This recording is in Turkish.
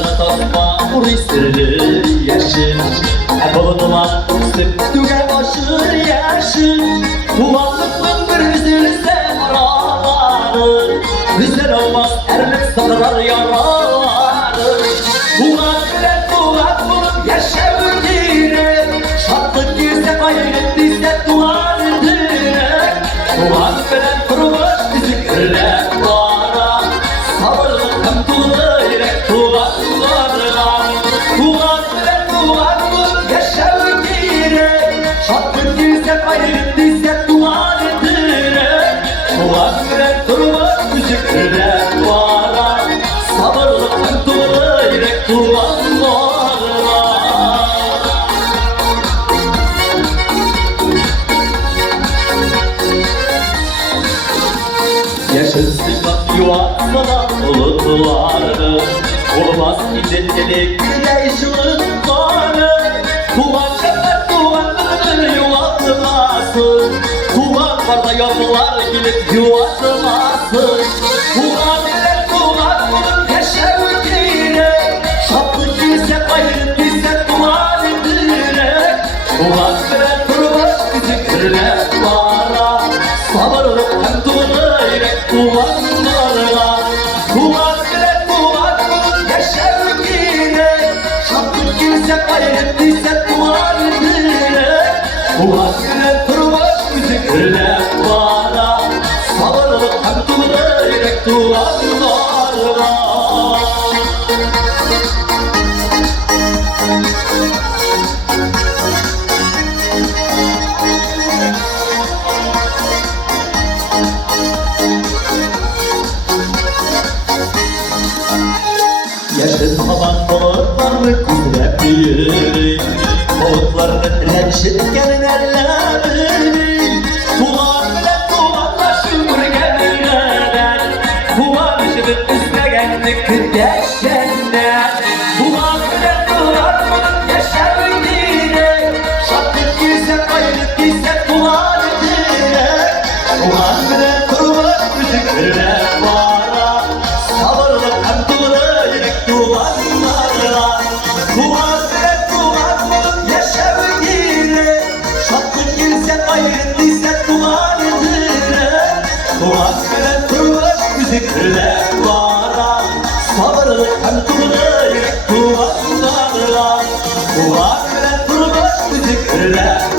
Bağrına takma burayı sırrı yaşın Balınıma sıktüge başı yaşın Tuvallıkın bir üzülse araları Güzel olmaz ermek sarar yaraları Tuvat bile tuvat bulup yaşamı direk Şatlık girse gayret bizde duvar direk Tuvat bile kurmuş bizi kırlek vara Sabırlık hem tuğla yürek tuvatlarına Tuvat bile tuvat bulup yaşamı direk Şatlık girse gayret bizde duvar direk Tuvat bile kurmuş bizi kırlek vara Sabırlık hem tuğla yürek tuvatlarına Yaşasın bak yuvasına bulutlardı Olmaz izzetleri güneşin varı Tuvan şefer tuvanını yuvatmasın Tuvan varda yavrular gelip yuvatmasın Tuvan bile tuvan bunun yaşamı direk Şaplık girse gayrı bizde tuvan direk Tuvan bile turmuş bizi kırlek vara Sabırlık hem tuğla yürek tuvanlarına Tuvan bile tuvan bunun yaşamı direk Şaplık girse gayrı bizde tuvan direk Tuvan bile turmuş bizi kırlek vara Sabırlık hem tuğla yürek tuvanlarına Yaşın havan bulutlarını kudret büyürüm Bulutlarını dilenşitken ellerim Tuvan bile tuvanlaşır gemilere Tuvan ışığın üstüne geldik dehşetler Tuvan bile tuvan bunun yaşamı direk Şaplık girse gayrı giyse tuvan direk Tuvan bile turmuş bizi kırlek vara Sabırlık hem tuğla yürek tuvanlarına Tuvan bile tuvan bunun yaşamı direk Şaplık girse gayrı giyse tuvan direk Tuvan bile turmuş bizi kırlek vara Sabırlık hem tuğla yürek tuvanlarına Tuvan bile turmuş bizi kırlek